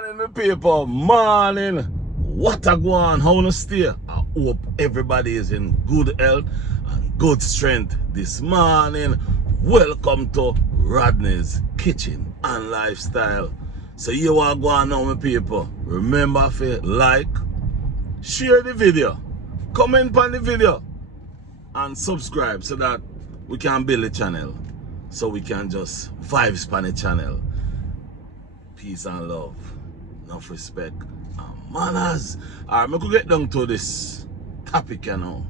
Morning, my people. Morning. What a go on? How to stay? I hope everybody is in good health and good strength this morning. Welcome to Rodney's Kitchen and Lifestyle. So you are going now, my people. Remember to like, share the video, comment on the video, and subscribe so that we can build a channel. So we can just vibes on the channel. Peace and love, enough respect and manners. Alright, I'm going to get down to this topic, you know.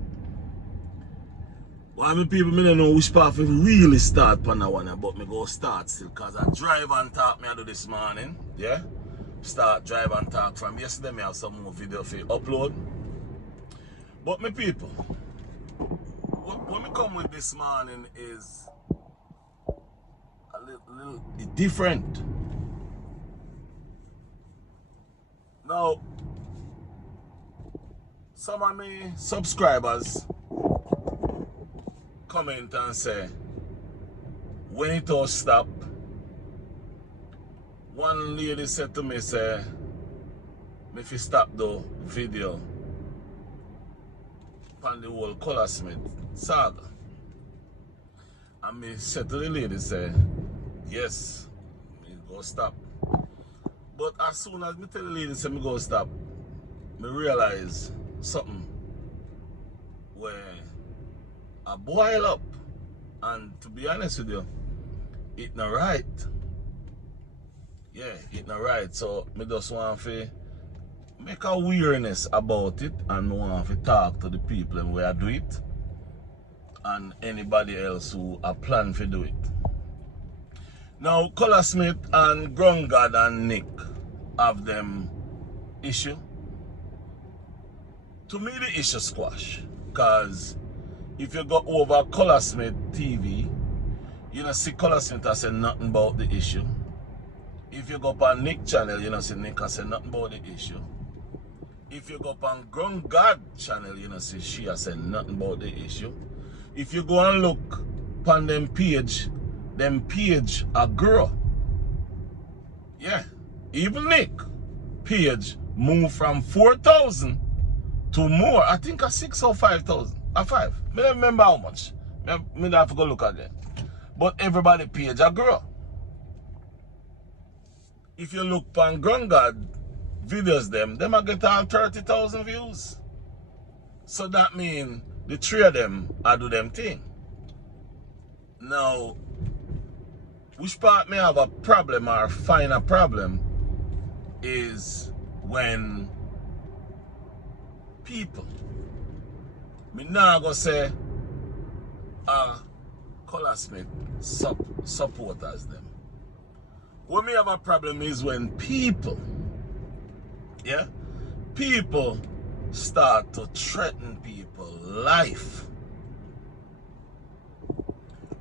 Why many people don't know which part we really start on that one, but me go start still because I drive and talk me I do this morning. Yeah? Start drive and talk from yesterday. Me have some more video for upload. But my people, what me come with this morning is a little different. Now, some of my subscribers comment and say, when it all stop, one lady said to me, say, if you stop the video on the whole Colaz Smith saga. And me said to the lady, say, yes, me go stop. But as soon as me tell the lady, say me go stop, me realize something where I boil up. And to be honest with you, it not right. Yeah, it not right. So me just want to make awareness about it and want to talk to the people and where I do it and anybody else who are planning to do it. Now, Colaz Smith and God and Nick have them issue. To me, the issue squash. Because if you go over Colaz Smith TV, you don't see Colaz Smith I say nothing about the issue. If you go up on Nick channel, you don't see Nick I say nothing about the issue. If you go up on God channel, you don't see she I say nothing about the issue. If you go and look upon them page a girl. Yeah. Even Nick page moved from 4,000 to more. I think a 6 or 5,000. A 5. I don't remember how much. I have to go look again. But everybody page a girl. If you look on God videos them are get all 30,000 views. So that means the three of them are do them thing. Now, which part may have a problem or find a problem is when people, me now go say, Colaz Smith supporters them. What me have a problem is when people, yeah, people start to threaten people's life.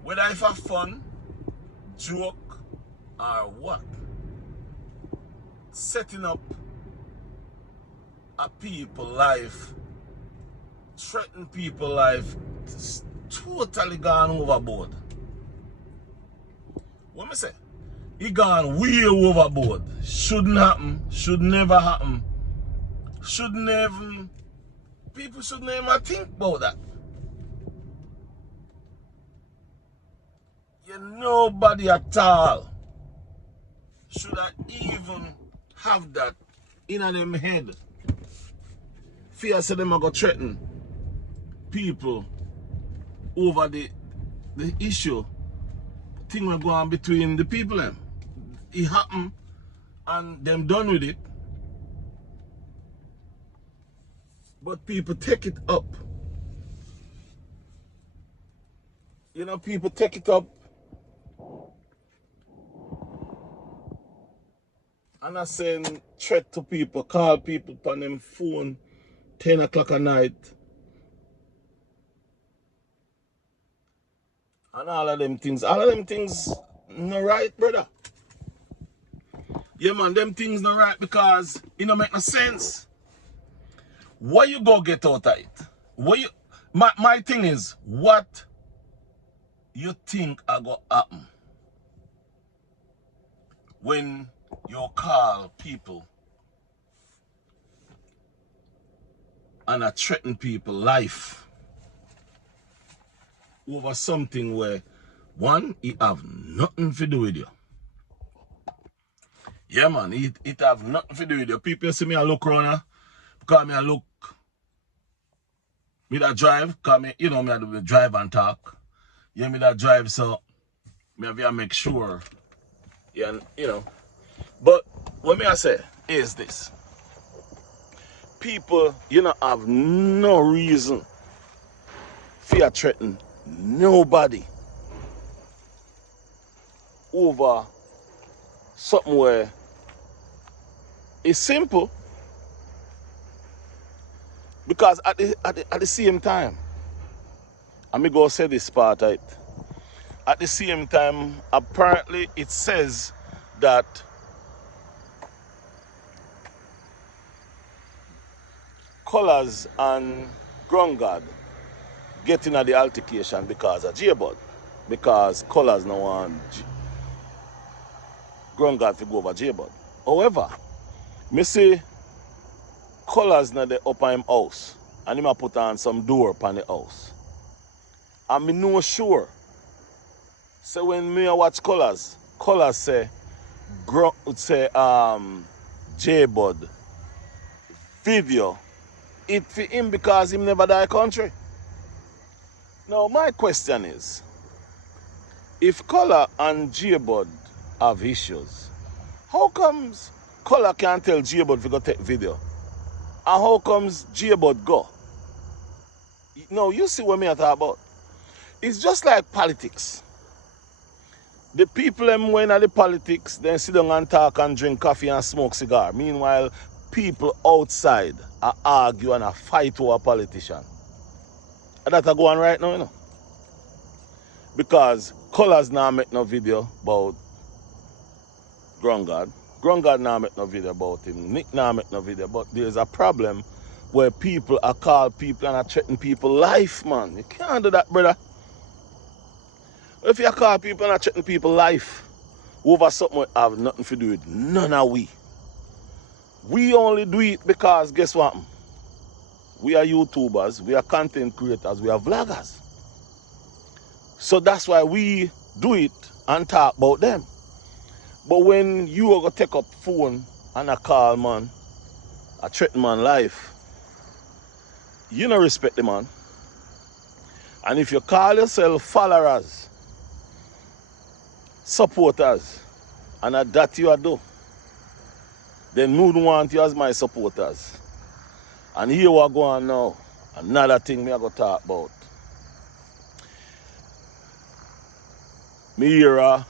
Whether it's for fun, joke, or what. Setting up a people's life, threaten people's life, totally gone overboard. What me say? He gone way overboard. Shouldn't happen, should never happen. Shouldn't even, people shouldn't even think about that. Yeah, nobody at all should I even have that in them head. Fear say them are going to threaten people over the issue. Thing will go on between the people them. It happen and them done with it. But people take it up. You know, people take it up. And I send threat to people, call people on them phone 10 o'clock at night. And all of them things not right, brother. Yeah man, them things not right because it don't make no sense. What you go get out of it? My thing is, what you think are going to happen when you call people and I threaten people life over something where one, it have nothing to do with you. Yeah, man, it have nothing to do with you. People see me I look around, because me I look, me that drive, because me, you know, me I do the drive and talk. Yeah, me that drive, so me have to make sure, yeah, you know. But what me I say is this. People, you know, have no reason fear threaten nobody over something where it's simple. Because at the same time, I'm going to say this part, right? At the same time, apparently it says that Colaz and Grungard getting at the altercation because of J-Bud. Because Colaz no want Grungard to go over J-Bud. However, me see Colaz na the upper him house and him a put on some door upon the house. And me no sure. So when me a watch Colaz say J-Bud video it for him because him never die country. Now my question is, if Colaz and J-Bud have issues, how comes Colaz can't tell J-Bud to go take video? And how comes J-Bud go? Now you see what me I talk about. It's just like politics. The people them when at the politics, then sit down and talk and drink coffee and smoke cigar. Meanwhile, people outside are argue and a fight over a politician. And that's go on right now, you know. Because Colaz now make no video about Grungard. Grungard now make no video about him. Nick now make no video. But there's a problem where people are call people and are threaten people life, man. You can't do that, brother. If you call people and are threaten people life over something that have nothing to do with none of we. We only do it because guess what? We are YouTubers, we are content creators, we are vloggers. So that's why we do it and talk about them. But when you are going to take up phone and a call man, a threaten man life, you don't respect the man. And if you call yourself followers, supporters, and that you are do, then who don't want you as my supporters. And here we are going now. Another thing me I go talk about. Me hear a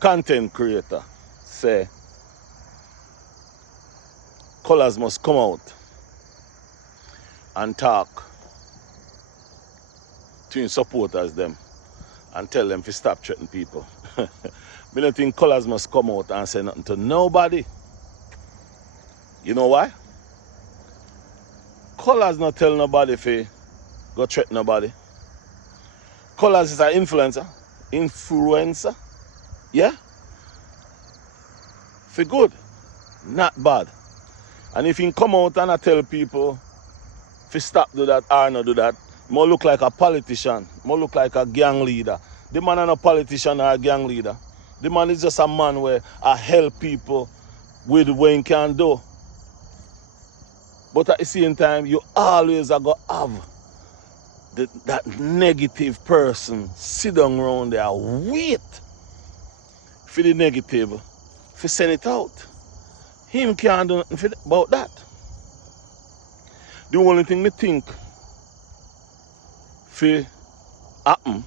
content creator say Colaz must come out and talk to his supporters them and tell them to stop threatening people. Me don't think Colaz must come out and say nothing to nobody. You know why? Colaz not tell nobody to go threaten nobody. Colaz is an influencer. Yeah? For good, not bad. And if he come out and I tell people to stop do that or not do that, more look like a politician, more look like a gang leader. The man is not a politician or a gang leader. The man is just a man where I help people with what he can do. But at the same time, you always are going to have that negative person sit down around there, wait for the negative, for send it out. Him can't do nothing about that. The only thing me think for happen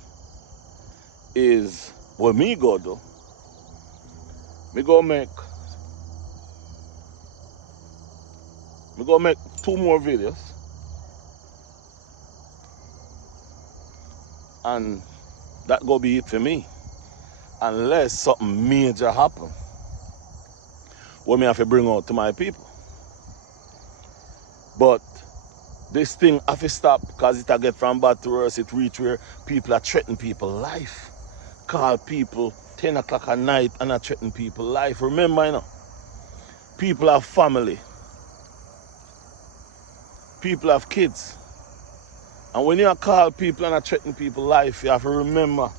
is what me go do. Me go make 2 more videos. And that go be it for me. Unless something major happen. What me have to bring out to my people. But this thing have to stop because it get from bad to worse. It reach where people are threatening people's life. Call people 10 o'clock at night and I threaten people's life. Remember, you know, people have family. People have kids. And when you call people and I threaten people's life, you have to remember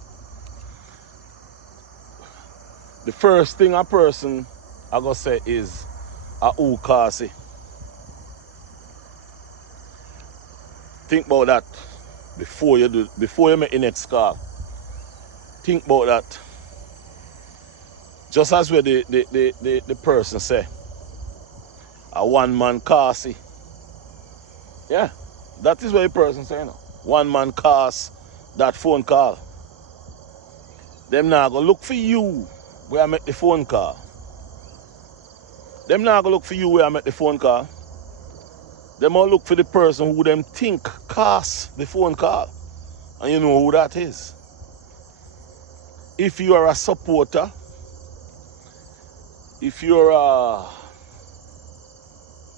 the first thing a person I gonna say is who cause it. Think about that before you make the next call. Think about that. Just as where the person say, a one man cause it. Yeah, that is what the person say, you know. One man cause that phone call. Them now go look for you where I make the phone call. Them now go look for you where I make the phone call. Them all look for the person who them think caused the phone call. And you know who that is. If you are a supporter, if you're a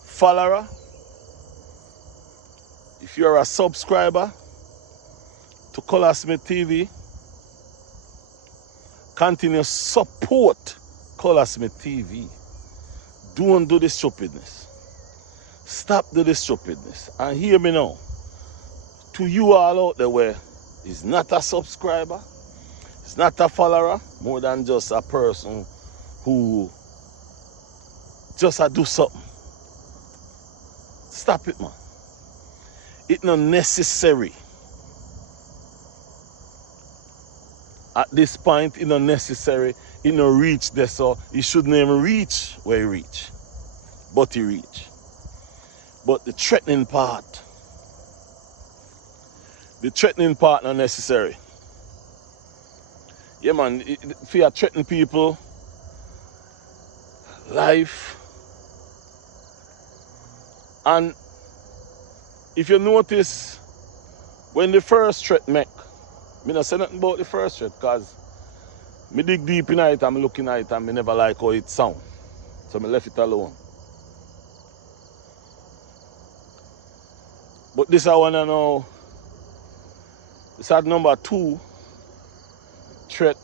follower, if you're a subscriber to Colaz Smith TV, continue support Colaz Smith TV. Don't do the stupidness. Stop doing the stupidness. And hear me now. To you all out there where is not a subscriber, is not a follower, more than just a person who just do something. Stop it, man. It's not necessary. At this point, it's not necessary. It not reach there, so it shouldn't even reach where it reach. But it reach. But the threatening part not necessary. Yeah, man, if you are threatening people, life, and if you notice, when the first threat make, I don't say nothing about the first threat, because I dig deep in it and I look in it and I never like how it sound. So I left it alone. But this I want to know, this is number 2 threat.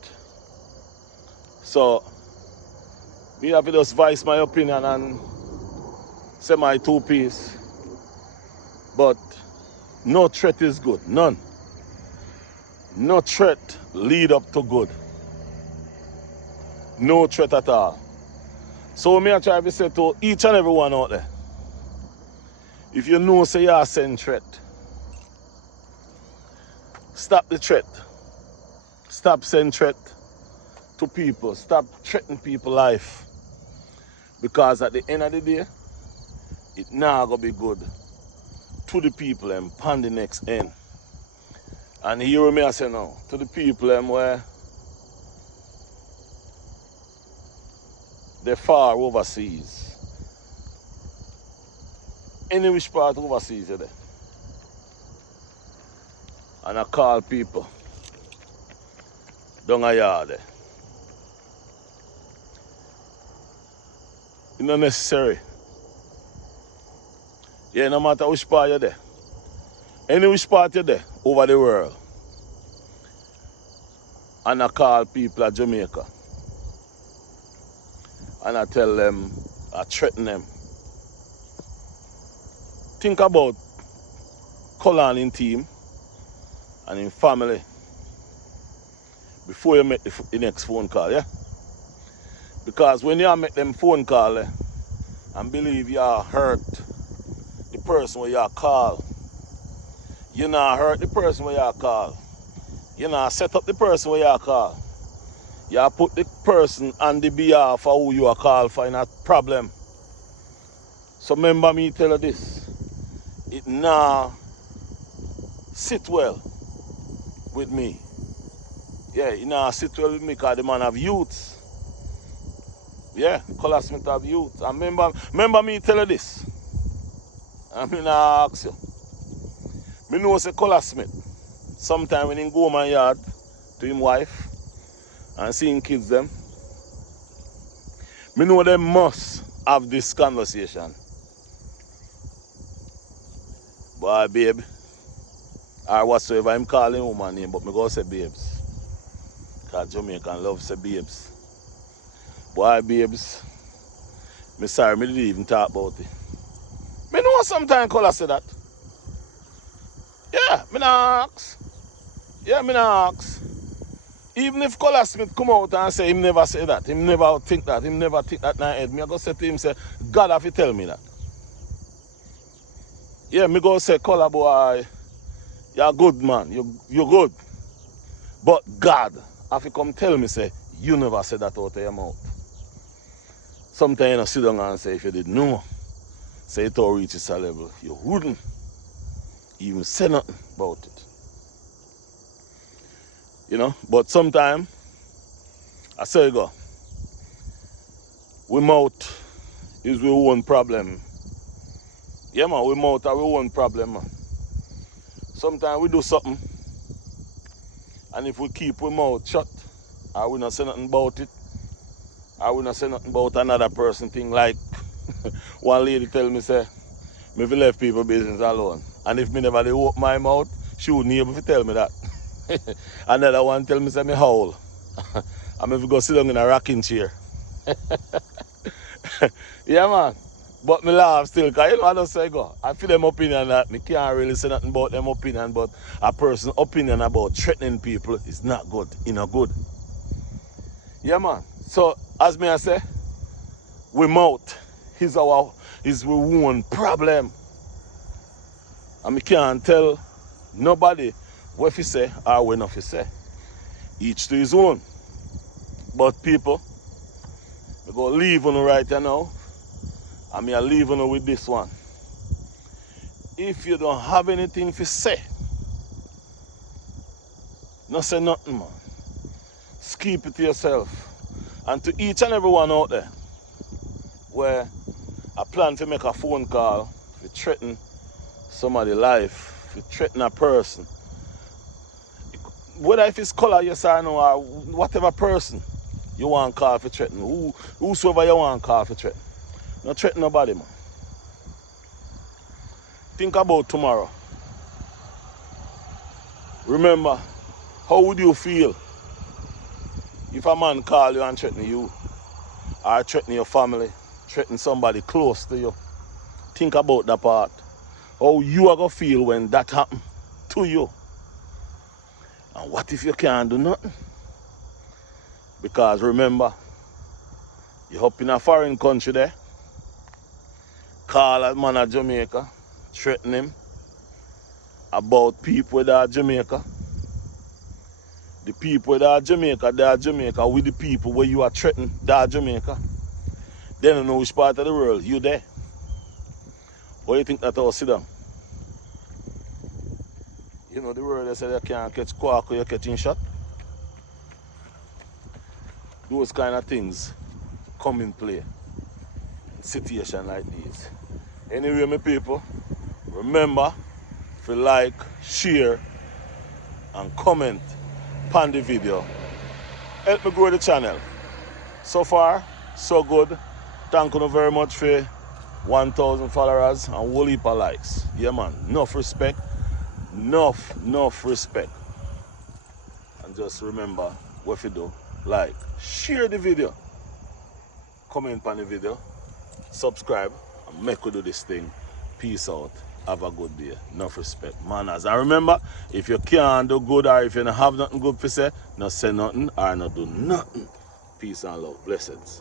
So, me have to just voice my opinion and say my 2 piece. But no threat is good, none. No threat lead up to good. No threat at all. So me I try to say to each and every one out there, if you know say you are sending threat, stop the threat. Stop sending threat to people. Stop threatening people's life. Because at the end of the day, it not gonna be good to the people and upon the next end. And here me I say now, to the people where they're far overseas. Any which part overseas you're there. And I call people down a yard there. It's not necessary. Yeah, no matter which part you're there. Any which part you're there over the world. And I call people at Jamaica. And I tell them, I threaten them. Think about Colaz in team and in family before you make the next phone call, yeah? Because when you make them phone call, and believe you hurt the person where you call, you not hurt the person where you call. You not set up the person where you call. You put the person on the behalf of who you are called for in a problem. So remember me tell you this. It now sit well with me. Yeah, it now sit well with me because the man have youths. Yeah, Colaz Smith have youths. And remember me tell you this. I'm going to ask you. Me know say Colaz Smith, sometime when he go my yard to his wife and see him kids them, me know they must have this conversation. Boy, babe, or whatsoever I'm calling woman name, but me go say babes. Because Jamaican love say babes. Boy, babes, me sorry, me didn't even talk about it. Me know sometimes Colaz say that. Yeah, me not ask. Yeah, me not ask. Even if Colaz Smith come out and say him never say that, him never think that, him never think that in his head, me I go say to him, say, God have to tell me that. Yeah, me go say, Colaz boy, you're good man, you're good. But God have to come tell me, say, you never said that out of your mouth. Sometimes you sit down and say, if you didn't know, say it all reaches a level, you wouldn't even say nothing about it. You know, but sometimes, I say you go, we mouth is our own problem. Yeah man, we mouth are our own problem, man. Sometimes we do something, and if we keep our mouth shut, or we not say nothing about it, or we not say nothing about another person thing, like one lady tell me, say, me fi left people business alone. And if me never dey open my mouth, she wouldn't able to tell me that. Another one tell me, say, me howl. I'm if go sit down in a rocking chair. Yeah man. But me laugh still, because you know I just say go. I feel them opinion that me can't really say nothing about them opinion, but a person's opinion about threatening people is not good. It's not good. Yeah man. So as me I say, we mouth is our own problem. And me can't tell nobody what he say or when not he say. Each to his own. But people, we go leave on right now. And me I leave on with this one. If you don't have anything to say, no say nothing, man. Just keep it to yourself. And to each and every one out there where I plan to make a phone call to threaten somebody's life, to threaten a person. Whether if it's color, yes or no, or whatever person you want to call for threaten, whosoever you want to call for threaten. Don't threaten nobody, man. Think about tomorrow. Remember, how would you feel if a man call you and threaten you, or threaten your family, threaten somebody close to you? Think about that part. How you are going to feel when that happens to you. And what if you can't do nothing? Because remember, you're up in a foreign country there, call a man of Jamaica, threaten him about people that are Jamaica. The people that are Jamaica, they are Jamaica with the people where you are threatening, they are Jamaica. They don't know which part of the world you there. What do you think that all sit down? You know the world they say you can't catch quack or you're catching shot. Those kind of things come in play in situations like these. Anyway, my people, remember to like, share, and comment on the video. Help me grow the channel. So far, so good. Thank you very much for 1,000 followers and whole heap of likes. Yeah man, enough respect. Enough respect. And just remember what you do. Like, share the video, comment on the video, subscribe, and make we do this thing. Peace out. Have a good day. Enough respect. Manners. And remember, if you can't do good or if you don't have nothing good to say, not say nothing or not do nothing. Peace and love. Blessings.